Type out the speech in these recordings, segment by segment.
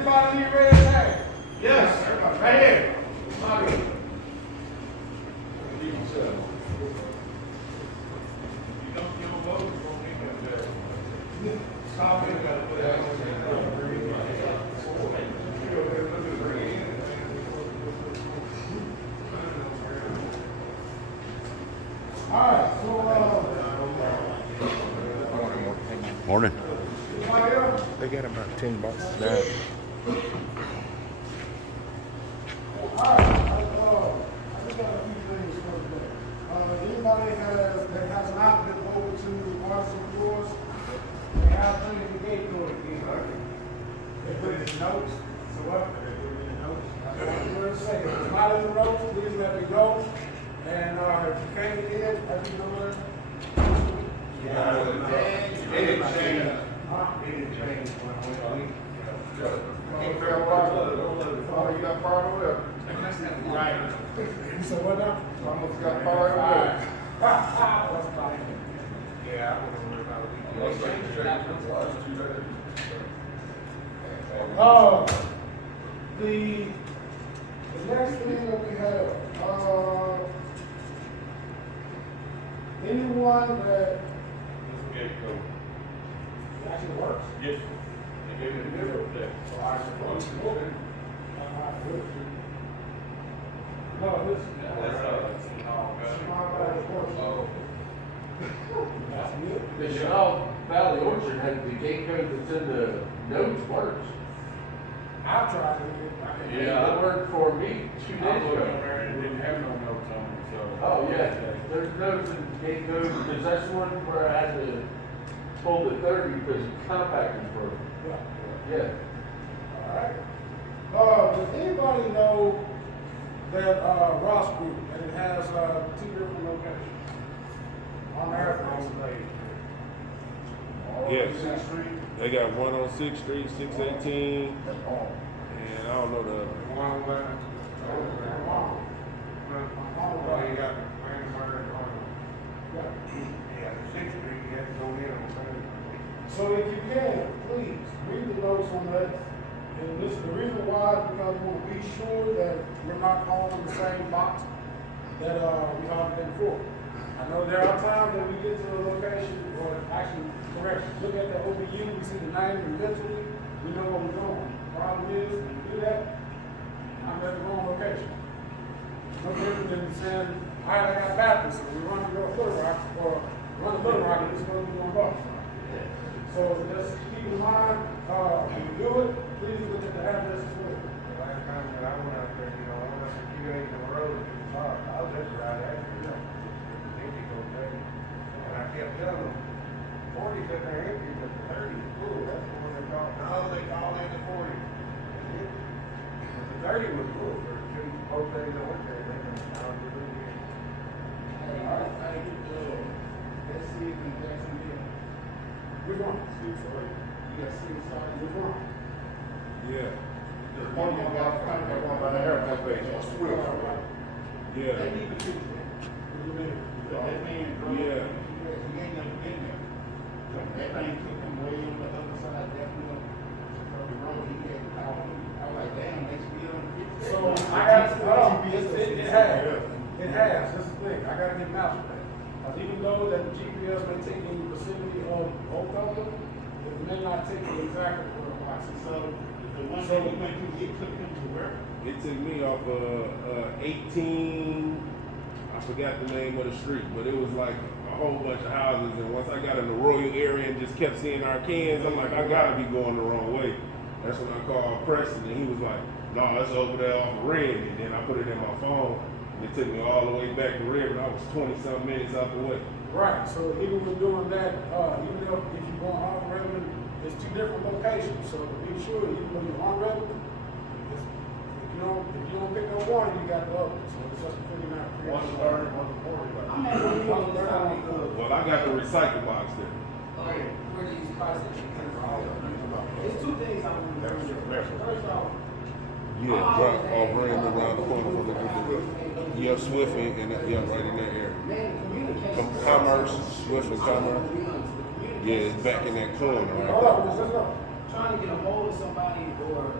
anybody need red tag? Yes, right here. Bobby. You don't vote, you won't get that. Stop it, gotta put that on there. Alright, so, Morning. anybody else? They got about $10 now. Alright, I just got a few things for today. Anybody that has not been over to Arsenal Doors, they have things to gate door again. They put it in notes, so what? They put it in notes. That's what I'm going to say. If it's not in the notes, please let me go. And if you came in, have you done? They didn't change. Huh? They didn't change when I went on. Can't feel right. Oh, you got part of it. Right. You said what now? Almost got part of it. That's fine. Yeah, I wouldn't worry about it. Let's make the change in the last 2 days. The next thing that we have, anyone that Gate code. actually works. Yes. They gave me the middle of that. So I suppose. No, this. Oh. That's good. The Chanel Valley Orchard had the gate code that's in the notes works. I've tried to get it. It worked for me 2 I days looked on ago. there and it didn't have no notes on it, so. Oh, yeah, there's notes in the gate code, because that's one where I had to hold it 30 because it's compacted for, Yeah. yeah. Alright. Does anybody know that, Ross Group, and it has, 2 different locations? On airplanes. Yes. They got one on 6th Street, 618, and I don't know the other. One line. Oh, you got the Randburg on. Yeah, the 6th Street, you have to go in on Thursday. So if you can, please, read the notes on that. And this is the reason why, because we want to be sure that we're not calling the same box that, we called it before. I know there are times that we get to a location, or actually, correct, look at the OBU, we see the name, and eventually, we know where we're going. Problem is, when you do that, I'm at the wrong location. No different than saying, all right, I got Baptist, so we run to go to Little Rock, or run to Little Rock, and it's going to be one buck. So just keep in mind, when you do it, please look at the address as well. The last time that I went out there, you know, I went up a few days in a row to the park. I was just right after, you know. Empty go crazy. And I kept telling them, 40's in there empty, but the 30 is full. That's the one they called. No, they called in the 40. But the 30 was full for both days I went there. They were out to do it. All right, thank you. Let's see if we got some here. Which one? You got six sides, which one? Yeah. The one you got, kind of one by the haircut place on Swift. Yeah. They need to fix that. That man, Yeah. he ain't never been there. That thing took him way on the other side, definitely from the road. He had to call me. I was like, damn, they still on the So I got, it has, this is the thing, I gotta get master plan. Because even though that the GPS may take you in the vicinity of both of them, it may not take you exactly where it wants. So the one that he went to, it took him to where? It took me off 18, I forgot the name of the street, but it was like a whole bunch of houses. And once I got in the Royal area and just kept seeing Arcans, I'm like, I gotta be going the wrong way. That's when I called Preston, and he was like, no, it's over there off of Red. And then I put it in my phone, and it took me all the way back to Red, but I was 20-some minutes out the way. Right, so even with doing that, even if you're going on Redmond, it's 2 different locations. So to be sure, even when you're on Redmond, if you don't pick up one, you got the other. So it's just figuring out. One's 30, one's 40. I'm not really on the Well, I got the recycle box there. Where these prices come from? There's 2 things I want to know. First off, Yeah, drop off Brandon around the corner from the yeah, Swift and yeah, right in that area. Commerce, Swift and Commerce. Yeah, it's back in that corner right Hold on, let's go. trying to get a hold of somebody or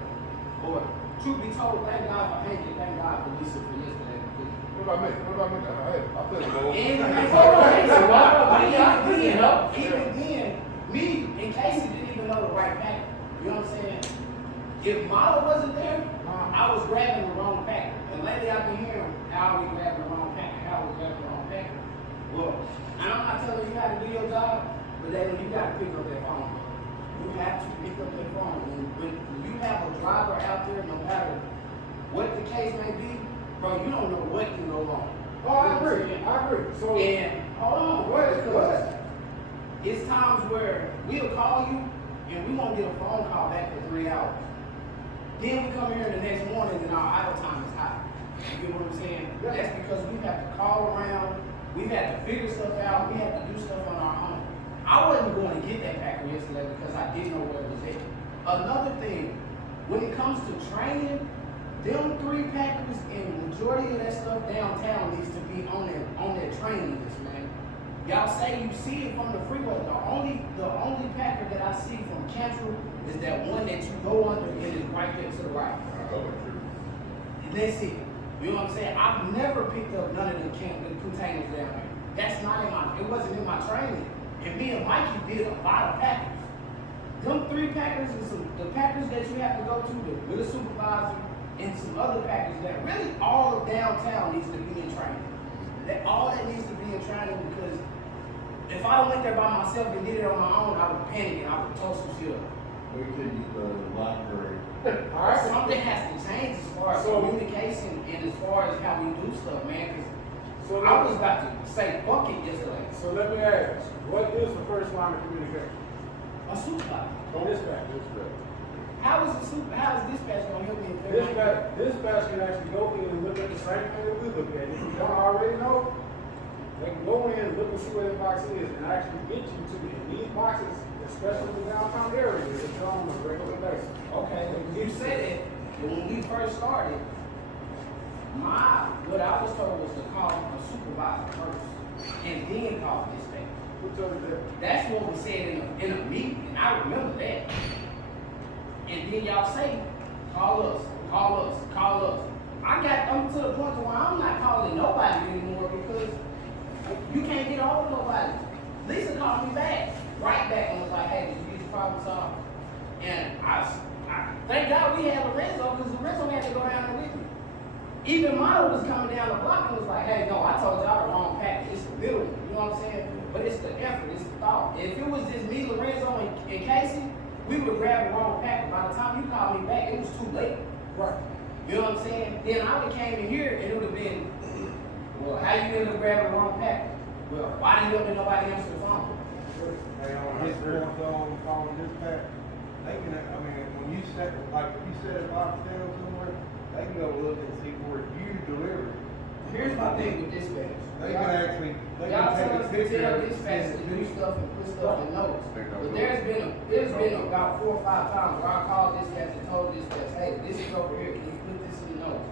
But truth be told, thank God for Hank and thank God for Lisa for yesterday. What about me? What about me? Hey, I feel it, bro. Even then, me and Casey didn't even know the right packer. You know what I'm saying? If Milo wasn't there, I was grabbing the wrong packer. And lately I've been hearing how we grabbing the wrong packer, how we grabbing the wrong packer. Well, and I'm not telling you how to do your job, but then you got to pick up that phone. You have to pick up that phone. When you have a driver out there, no matter what the case may be, bro, you don't know what can go wrong. Oh, I agree. So, And hold on, because it's times where we'll call you and we won't get a phone call back for 3 hours. Then we come here the next morning and our idle time is high. You get what I'm saying? Yeah. That's because we have to call around, we've had to figure stuff out, we had to do stuff on our own. I wasn't going to get that packer yesterday because I didn't know where it was at. Another thing, when it comes to training, them 3 packers and majority of that stuff downtown needs to be on their training list, man. Y'all say you see it from the freeway. The only packer that I see from Cantrell is that one that you go under and is right there to the right. And that's it. You know what I'm saying? I've never picked up none of the containers down there. That's not it wasn't in my training. And me and Mikey did a lot of packers. Them 3 packers and the packers that you have to go to with a supervisor and some other packers that really all of downtown needs to be in training. All that needs to be in training because if I went there by myself and did it on my own, I would panic and I would toss some shit up. We could use the library. all right. Something has to change as far as communication and as far as how we do stuff, man. So Cause I was about to say fuck it yesterday. So let me ask, what is the first line of communication? A supervisor. Dispatch. How is dispatch gonna help me? If they're not- Dispatch can actually go in and look at the same thing that we look at. If you don't already know, they can go in, look and see where the box is, and actually get you to it. These boxes, especially in the downtown area, is done on a regular basis. Okay, you said it, but when we first started, what I was told was to call a supervisor first, and then call dispatch. Who told you that? That's what we said in a meeting, and I remember that. And then y'all say, call us. I'm to the point where I'm not calling nobody anymore because you can't get hold of nobody. Lisa called me back, right back, and was like, hey, did you get your problem solved? And I thank God we had Lorenzo, because Lorenzo had to go down there with me. Even Milo was coming down the block and was like, hey, no, I told y'all the wrong package. It's the middle one, you know what I'm saying? But it's the effort, it's the thought. If it was just me, Lorenzo, and Casey, we would grab the wrong package. By the time you called me back, it was too late. Right. You know what I'm saying? Then I would have came in here and it would have been, well, how you end up grabbing the wrong package? Well, why didn't nobody answer the phone? Hey, on his point on calling dispatch, they can, I mean, when you set, like, if you set a box down somewhere, they can go look and see where you delivered. Here's my thing with dispatch. They can actually, they Y'all can take tell a us to picture. tell of it, dispatch send to it do you. stuff and put stuff in notes. But there's been about 4 or 5 times where I called dispatch and told dispatch, hey, this is over here, can you put this in the notes?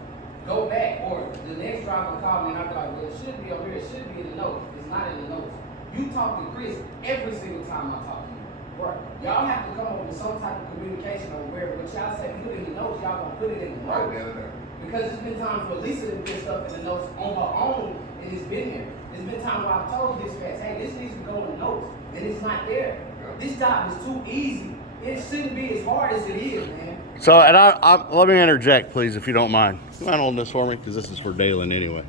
Go back, or the next driver called me and I'll be like, well, it should be over here, it should be in the notes. It's not in the notes. You talk to Chris every single time I talk to you. Right. Y'all have to come up with some type of communication on where what y'all say put in the notes, y'all gonna put it in the notes. Because it's been times for Lisa to put stuff in the notes on her own, and it's been there. There's been times where I've told dispatch, hey, this needs to go in the notes, and it's not there. This job is too easy. It shouldn't be as hard as it is, man. So, and I let me interject, please, if you don't mind. You mind holding this for me? Because this is for Dalen anyway.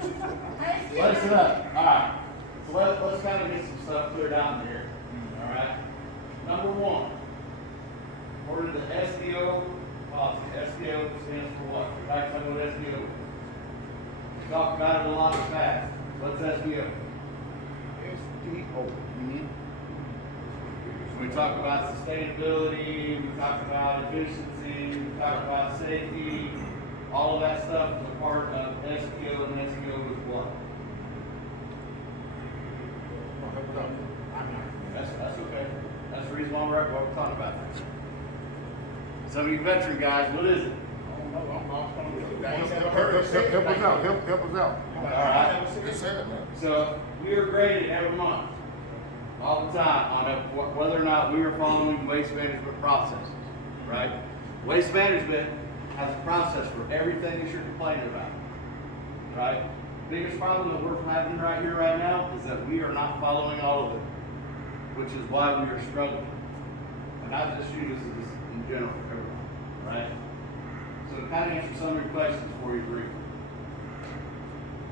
Listen up. Alright. So let's kind of get some stuff cleared out in here. Alright. Number 1. According to the SDO policy, SDO stands for what? Everybody tell me what SDO is. We talked about it a lot in the past. What's SDO? We talk about sustainability, we talk about efficiency, we talk about safety, all of that stuff is a part of SEO, and SEO is what? That's okay. That's the reason why we're talking about that. Some of you veteran guys, what is it? Help us out. Alright. So we are graded every month, all the time, on whether or not we are following waste management processes, right? Waste management has a process for everything that you're complaining about, right? Biggest problem that we're having right here, right now, is that we are not following all of it, which is why we are struggling. And not just you, this is just in general for everyone, right? So to kind of answer some of your questions for you briefly,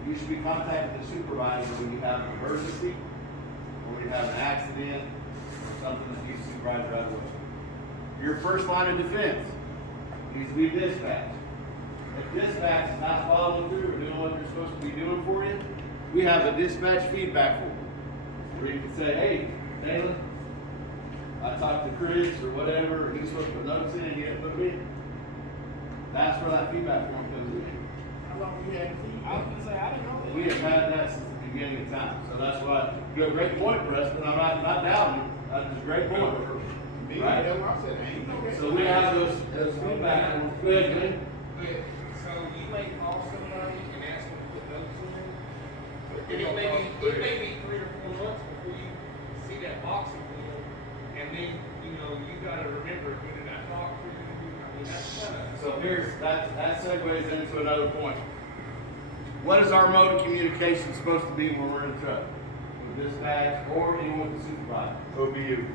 you should be contacting the supervisor when you have an emergency, or when you have an accident, or something that needs supervisor out of the way. Your first line of defense needs to be dispatch. If dispatch is not following through or doing what they're supposed to be doing for you, we have a dispatch feedback form where you can say, hey, Taylor, I talked to Chris or whatever, he's supposed to put notes in and he didn't put them in. That's where that feedback form comes in. How long you had feet? I was gonna say, I didn't know that. We have had that since the beginning of time, so that's why, you have a great point, Preston, I'm not doubting it, that's just a great point. Me, Right. that's what I said, ain't no. So we have those feedback forms, go ahead, Glenn. But, so you may call somebody and ask them to put notes in there, and it may be 3 or 4 months before you see that box again, and then, you know, you gotta remember, who did I talk to? I mean, that's kind of. So that segues into another point. What is our mode of communication supposed to be when we're in the truck? With dispatch or even with the supervisor? OBU.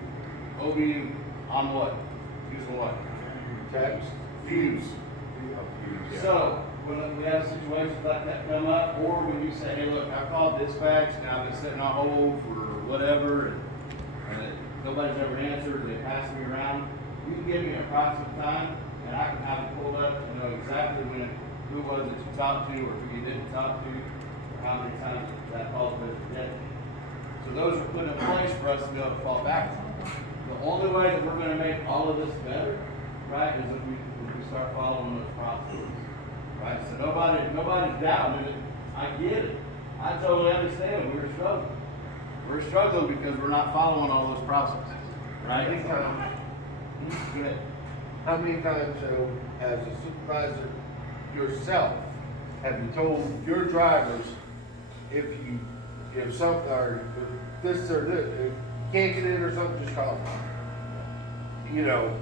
OBU on what? Using what? Taps. Fuse. So, when we have situations like that come up, or when you say, hey, look, I called dispatch, and I've been sitting on hold for whatever, and nobody's ever answered, they pass me around, you can give me an approximate time, and I can have it pulled up and know exactly who was it you talked to, or who you didn't talk to, or how many times that call's been rejected. So those are put in place for us to be able to fall back on. The only way that we're gonna make all of this better, right, is if we start following those processes, right? So nobody's doubting it. I get it. I totally understand. We're struggling. We're struggling because we're not following all those processes, right? Go ahead. How many times, so, as a supervisor yourself, have you told your drivers if something, or if this or this, if you can't get in or something, just call them? You know,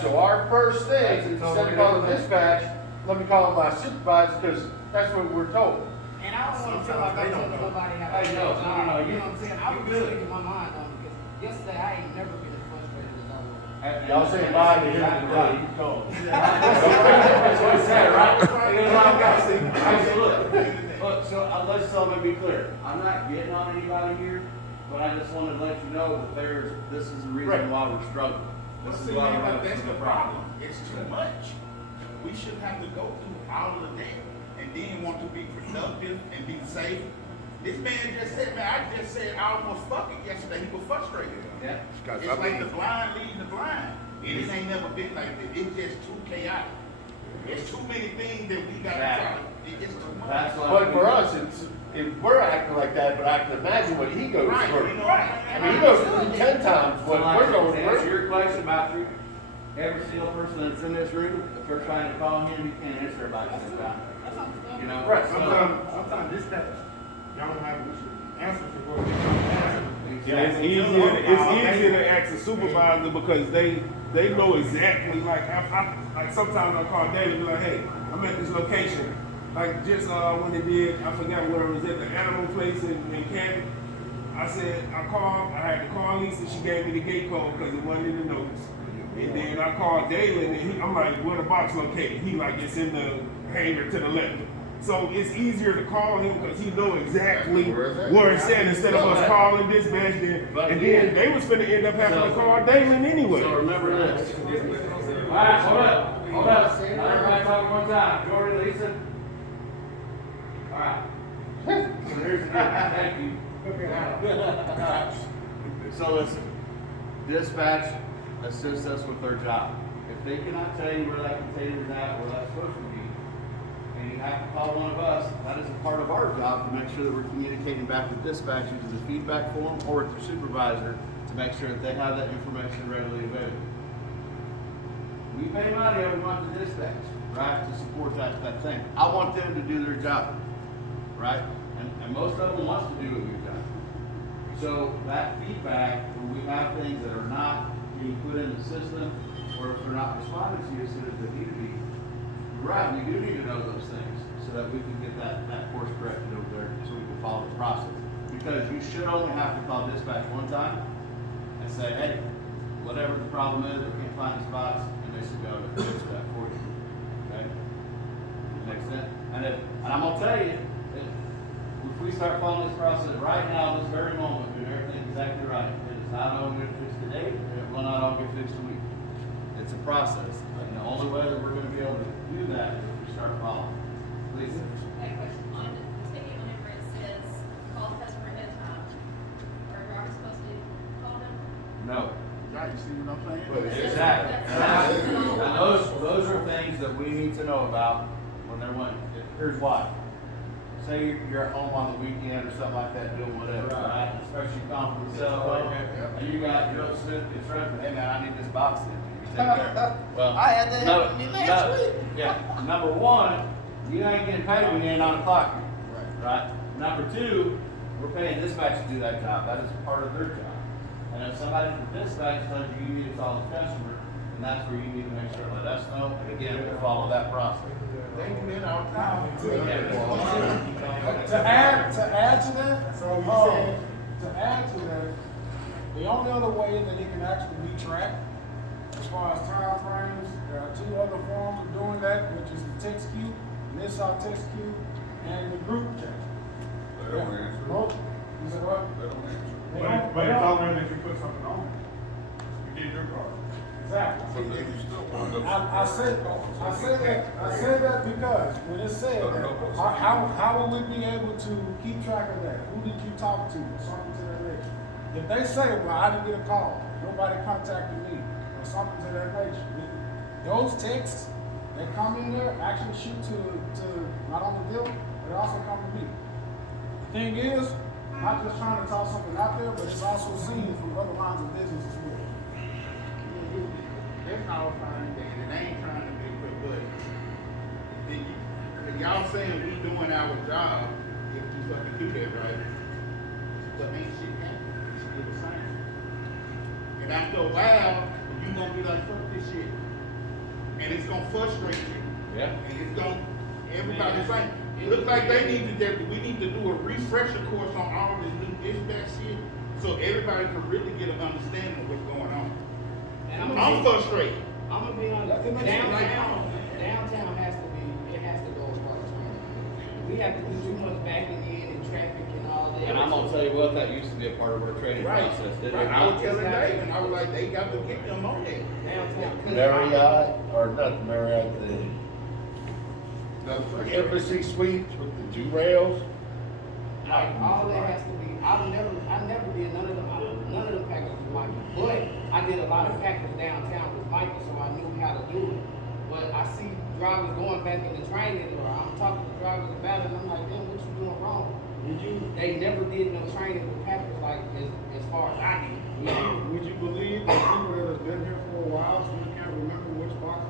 so our first thing, That's instead of totally calling different. dispatch, let me call my supervisor, because that's what we're told. And I don't wanna feel like I'm telling nobody how to Hey, do no, their job. no, You know what I'm saying? I you was good. speaking my mind on it, because yesterday I ain't never been as frustrated as I was. Y'all say bye to him today, you call him. That's what he said, right? Look, so let's tell them to be clear. I'm not getting on anybody here, but I just wanted to let you know that this is the reason why we're struggling. This is See, why man, we're but having that's some the problem. It's too much. We shouldn't have to go through all of that and then want to be productive and be safe. This man just said, man, I just said I almost fucked it yesterday. He was frustrated. Yeah. It's like the blind leading the blind. And it ain't never been like this. It's just too chaotic. There's too many things that we got to try. It's just too much. That's why. But for us, we're acting like that, but I can imagine what he goes Right, through. you know what I'm I saying? mean, he goes through 10 times what we're going To answer through. your question about every single person that's in this room, if they're trying to call him, he can't answer everybody at the same time. That's understandable. You know? Right, Sometimes dispatch, y'all don't have answers to what you're answer. Yeah, it's easier to ask a supervisor because they know exactly, like, like sometimes I call David and be like, hey, I'm at this location. Like just when they did, I forgot where it was at, the animal place in Canton. I said, I had to call Lisa, she gave me the gate code because it wasn't in the notes. And then I called Dalen and I'm like, where the box located? He like, it's in the hangar to the left. So it's easier to call him because he know exactly where it's at instead of us calling dispatch there. And then they was finna end up having to call Dalen anyway. So remember this. All right, hold up. Not everybody talk one time. Jordan, Lisa. All right. So here's the deal. Thank you. So listen, dispatch assists us with their job. If they cannot tell you where that container's at, where that's supposed to be, and you have to call one of us, that is a part of our job to make sure that we're communicating back with dispatch either the feedback form or with their supervisor to make sure that they have that information readily available. We pay money every month to dispatch, right, to support that thing. I want them to do their job, right? And most of them wants to do what we've done. So that feedback, when we have things that are not being put in the system, or or if they're not responding to you, so that they need to be. You're right, we do need to know those things, so that we can get that course corrected over there, so we can follow the process. Because you should only have to call dispatch one time and say, hey, whatever the problem is, we can't find the spots, and they should go to fix that for you. Okay? Makes sense? And I'm gonna tell you, if we start following this process right now, this very moment, doing everything exactly right, it is not all get fixed today, and it will not all get fixed a week. It's a process, and the only way that we're gonna be able to do that is if we start following. Please. I have a question. On the ticket, whenever it says call the customer ahead of time, are drivers supposed to call them? No. Right, you see what I'm saying? Exactly. That's- And those are things that we need to know about when they're running. Here's why. Say you're at home on the weekend or something like that, doing whatever, right? Especially you come from the cell phone, and you got your Smith construction, hey man, I need this box in. You take care. Well, I had that happen to me last week. Yeah, number one, you ain't getting paid when you ain't on the clock. Right? Number two, we're paying dispatch to do that job. That is part of their job. And if somebody from dispatch tells you you need to call the customer, then that's where you need to make sure to let us know. And again, we'll follow that process. They do that all the time. To add to that, So you said, to add to that, the only other way that it can actually be tracked, as far as time frames, there are two other forms of doing that, which is the text queue, this our text queue, and the group chat. They don't answer. Both. You said what? They don't answer. They don't- they don't- that you put something on. You did your part. Exactly. But then you still wind up. I said that because when it said that, how will we be able to keep track of that? Who did you talk to, or something to that nature? If they say, well, I didn't get a call, nobody contacted me, or something to that nature, those texts that come in there actually shoot to not only them, but also come to me. The thing is, not just trying to toss something out there, but it's also seen from other lines of business as well. that's all fine, and it ain't trying to be quick, but if y'all saying we doing our job, if you fucking do that right, but ain't shit happening, it's still the same. And after a while, you gonna be like, fuck this shit. And it's gonna frustrate you. Yeah. And it's gonna, everybody's like, it looks like they need to, we need to do a refresher course on all this new dispatch shit, so everybody can really get an understanding of what's going on. And I'm frustrated. I'm gonna be honest, It makes it like- downtown has to be, it has to go as far as training. We have to do too much backing in and traffic and all that. And I'm gonna tell you what, that used to be a part of our training Right. process, didn't Right. it? I was telling Dave, and I was like, they got to get them on that. Downtown. Marriott, or not the Marriott, the Embassy Suites with the 2 rails. Like, all that has to be, I never did none of them packages with Michael. But I did a lot of packages downtown with Michael, so I knew how to do it. But I see drivers going back in the training, or I'm talking to drivers about it, and I'm like, damn, what you doing wrong? They never did no training with packages like as far as I did. Would you believe that people that have been here for a while still can't remember which box?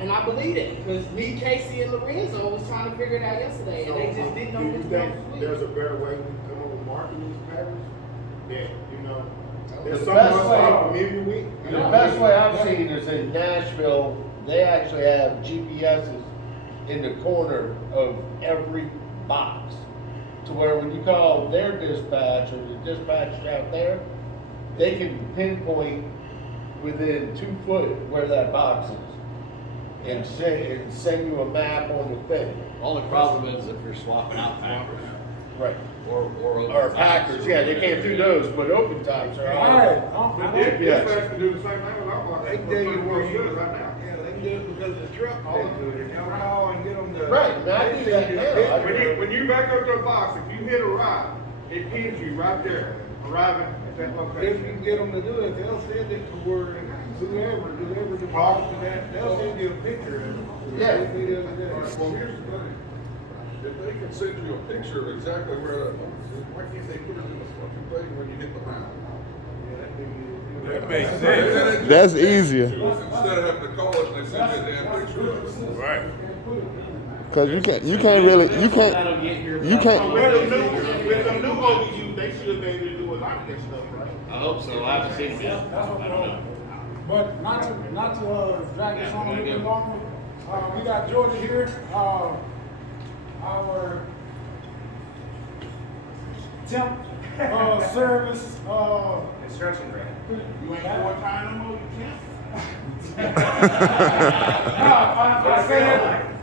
And I believe it, because me, Casey, and Lorenzo was trying to figure it out yesterday, and they just didn't know which one was which. There's a better way we can come up with marketing these packages? That, you know, there's The some best months way- I'm familiar with. The best way I've seen is in Nashville, they actually have GPSs in the corner of every box. To where when you call their dispatch or the dispatch out there, they can pinpoint within 2 foot where that box is. And send you a map on the thing. Only problem is if you're swapping out Packers Right. or Or Packers, yeah, they can't do those, but open tops are all. Yes. Dispatch can do the same thing with our block. They can tell you where you- right now. Yeah, they can do it because the truck All can't do it. If y'all call and get them to. Right, and I do that now. When you back up to a box, if you hit a ride, it pins you right there, arriving at that If you location. can get them to do it, they'll send it to where whoever deposited that, they'll send you a picture of it. Yeah. They did the other day. Well, here's the thing, if they can send you a picture of exactly where that box is, why can't they put it in the fucking thing when you hit the map? That makes sense. That's easier. Instead of having to call it and they send you a damn picture of it. Right. Cause you can't really, you can't. With the new OBU, they should be able to do a lot of that stuff, right? I hope so, I haven't seen it yet. I don't know. But not to drag this on a little bit longer, we got Georgia here, our temp service. Construction grant. You ain't full-time no more, you can't.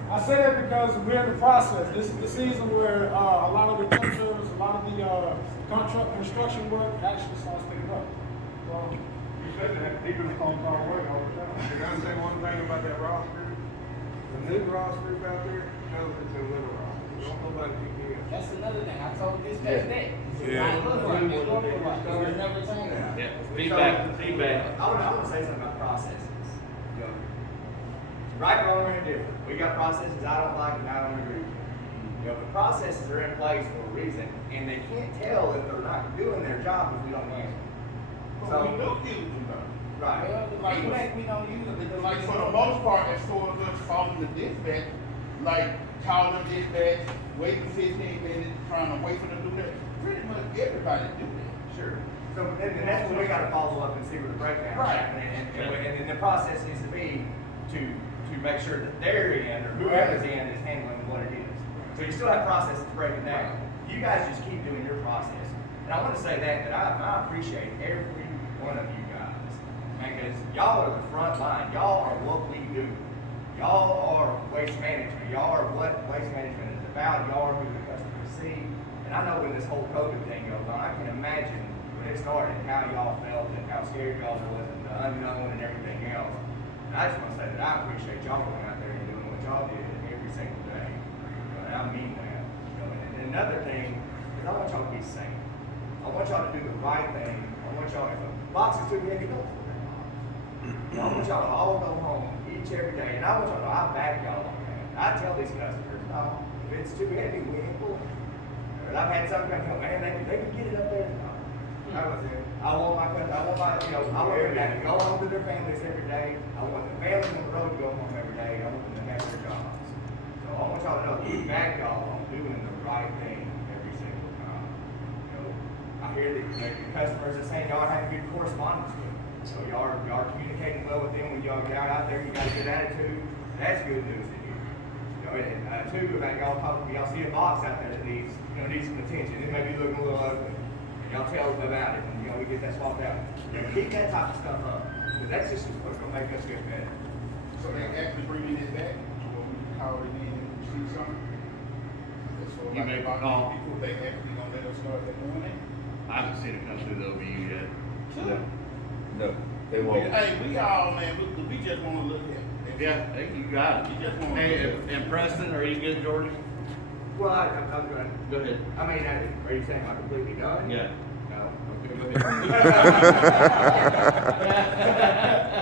I say that because we're in the process. This is the season where a lot of the temp service, a lot of the construction work actually starts picking up. So, You said that people are gonna call away all the time. Can I say one thing about that Ross group? The new Ross group out there goes into Little Rock. Don't nobody keep it. That's another thing. I told this guy that. Yeah. I look right. It look right. We're never saying that. Feedback. I want to say something about processes. You know, right, wrong, or indifferent. We got processes I don't like and I don't agree with. You know, the processes are in place for a reason, and they can't tell if they're not doing their job if we don't use them. So we do use them though. Right. Like, we don't use it. because Like we for the don't- most part, as far as us calling the dispatch, like calling dispatch, waiting 15 minutes, trying to wait for them to do that. Pretty much everybody do that. Sure. So, and that's when we gotta follow up and see where the breakdown is Right. happening, and the process needs to be to make sure that their end, or whoever's end is handling what it is. So you still have processes to break it down. You guys just keep doing your process. And I wanna say that I appreciate every one of you guys, because y'all are the front line, y'all are what we do. Y'all are waste management, y'all are what waste management is about, y'all are who the customers see. And I know when this whole COVID thing goes on, I can imagine when it started, how y'all felt and how scared y'all was and the unknown and everything else. And I just want to say that I appreciate y'all going out there and doing what y'all did every single day. And I mean that. And another thing is I want y'all to be safe. I want y'all to do the right thing. I want y'all, if a box is too heavy, don't put that box. I want y'all to all go home each every day. And I want y'all to know I back y'all on that. I tell these customers, no, if it's too heavy, we ain't pulling it. And I've had some guys go, man, they can get it up there. No. I want my, I want them to go home to their families every day. I want the families on the road to go home every day. I want them to have their jobs. So I want y'all to know we back y'all on doing the right thing every single time. You know, I hear that the customers are saying y'all have good correspondence with them. So y'all are communicating well with them when y'all get out there. You got a good attitude. That's good news to hear. You know, and two, about y'all see a box out there that needs some attention. It may be looking a little ugly. Y'all tell them about it, and we get that swapped out. Keep that type of stuff up, because that's just what's gonna make us get better. So they actually bringing it back, or we call it in and see something. So You like may about call. people, they actually gonna let us start that doing it. I haven't seen it come through the OBU yet. Sure. No, they won't. Hey, we all, man, we just wanna look at it. Yeah, hey, you got it. You just wanna Hey, look at it. and Preston, are you good, Jordan? Well, I was gonna, Go ahead. I mean, are you saying I'm completely done? Yeah. No. Okay, go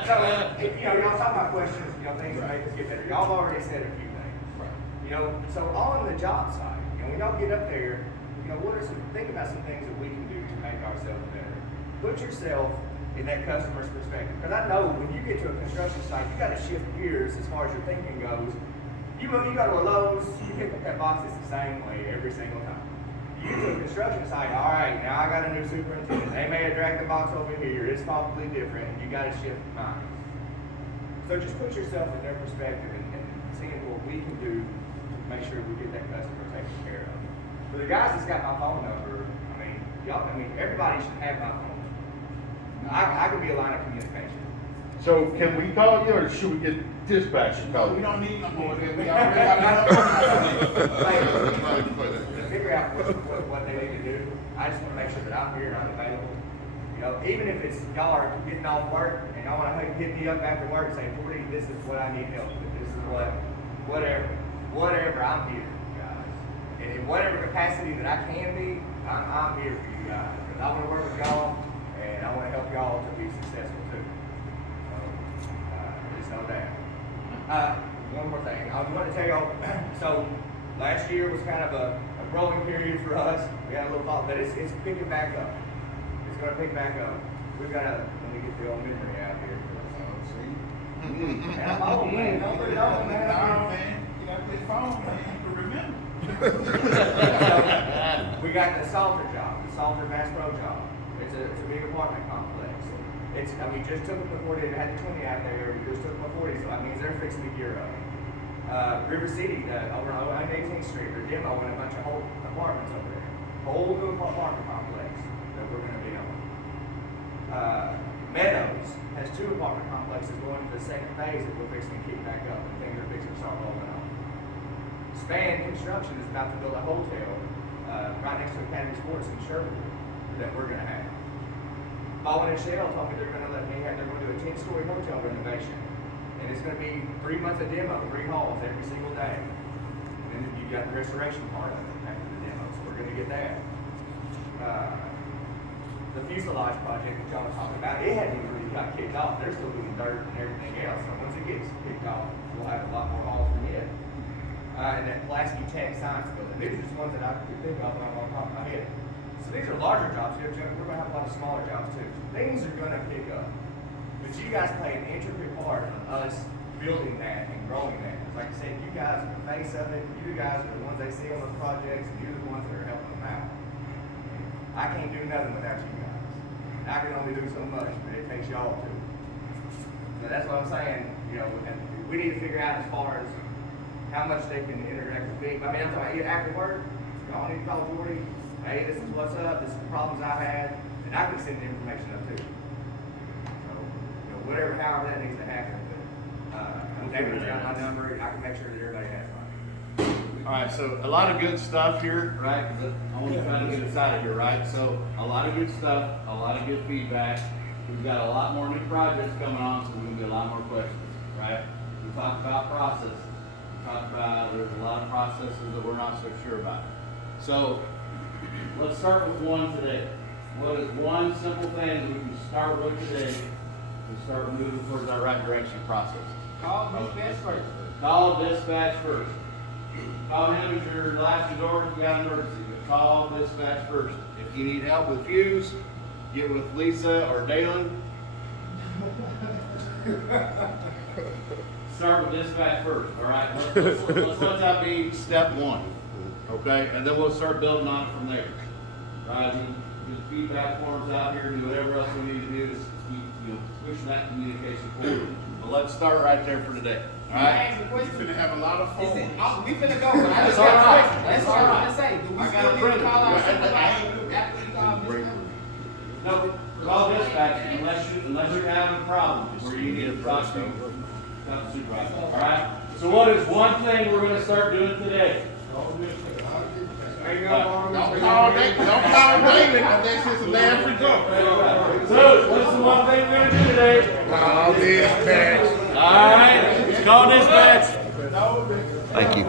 So, y'all talk about questions, things that make us get better. Y'all already said a few things. So on the job site, when y'all get up there, think about some things that we can do to make ourselves better. Put yourself in that customer's perspective. Because I know when you get to a construction site, you gotta shift gears as far as your thinking goes. You go to a Lowe's, you pick up that box, it's the same way every single time. You get to a construction site, all right, now I got a new superintendent. They may have dragged the box over here, it's probably different, and you gotta shift mine. So just put yourself in their perspective and seeing what we can do to make sure we get that customer taken care of. For the guys that's got my phone number, everybody should have my phone number. I can be a line of communication. So can we call you, or should we get dispatch to call We you? don't need no more than we already have enough. To figure out what they need to do, I just wanna make sure that I'm here and I'm available. Even if it's y'all are getting off work and y'all wanna hit me up after work and say, Woody, this is what I need help with, this is whatever, I'm here, guys. And in whatever capacity that I can be, I'm here for you guys. Cause I wanna work with y'all and I wanna help y'all to be successful too. Just know that. One more thing, I was going to tell y'all, so last year was kind of a growing period for us. We had a little thought, but it's picking back up. It's going to pick back up. We've got to, let me get the old memory out here. Man, I'm old, man. Don't put it on, man. Nah, man, you got this phone, man, you can remember. We got the Salter job, the Salter Bass Pro job. It's a big apartment complex. we just took them before they had the 20 out there, we just took them before, so that means they're fixing to gear up. River City, over on 18th Street, they're demoing a bunch of whole apartments over there. Whole new apartment complex that we're gonna be on. Meadows has 2 apartment complexes going to the second phase that we're fixing to kick back up, and things are fixing to start rolling out. Span Construction is about to build a hotel, right next to Academy Sports in Sherwood that we're gonna have. Baldwin and Shell told me they're gonna do a 10-story hotel renovation. And it's gonna be 3 months of demo, 3 halls every single day. And then you got the restoration part of it after the demo, so we're gonna get that. The fuselage project that y'all was talking about, it hadn't even really got kicked off. They're still doing dirt and everything else. So once it gets kicked off, we'll have a lot more halls than yet. And that Pulaski Tech Science Building, these are just ones that I could think of on the top of my head. So these are larger jobs here. We're gonna have a lot of smaller jobs too. Things are gonna pick up. But you guys play an intricate part in us building that and growing that. Like I said, you guys are the face of it. You guys are the ones they see on those projects, and you're the ones that are helping them out. I can't do nothing without you guys. And I can only do so much, but it takes y'all to. So that's what I'm saying. You know, and we need to figure out as far as how much they can interact with me. I mean, I'm talking about after work. Y'all need to call Jordy. Hey, this is what's up. This is the problems I've had, and I can send the information up too. Whatever, however that needs to happen, but, David's got my number, I can make sure that everybody has mine. All right, so a lot of good stuff here, right? 'Cause I want to try to get us out of here, right? So a lot of good stuff, a lot of good feedback. We've got a lot more new projects coming on, so we're gonna get a lot more questions, right? We talked about processes. We talked about there's a lot of processes that we're not so sure about. So let's start with one today. What is one simple thing that we can start with today to start moving towards our right direction process? Call dispatch first. Call dispatch first. Call him as your last resort if you got an emergency, but call dispatch first. If you need help with fuse, get with Lisa or Dalen. Start with dispatch first, all right? Let's let that be step one, okay? And then we'll start building on it from there. Right? Get feedback forms out here, do whatever else we need to do to keep, push that communication forward. But let's start right there for today. All right? You're finna have a lot of Is fun. it, we finna go, but I That's just all got a right. question. That's all right. Let's say, do we I still got a need to printer. call our Well, supervisor after we call this number? No, call dispatch unless you're having a problem where you need to talk to the supervisor. All right? So what is one thing we're gonna start doing today? Don't call David unless it's a last resort. So, what's the one thing we're gonna do today? Call dispatch. All right, call dispatch. Thank you.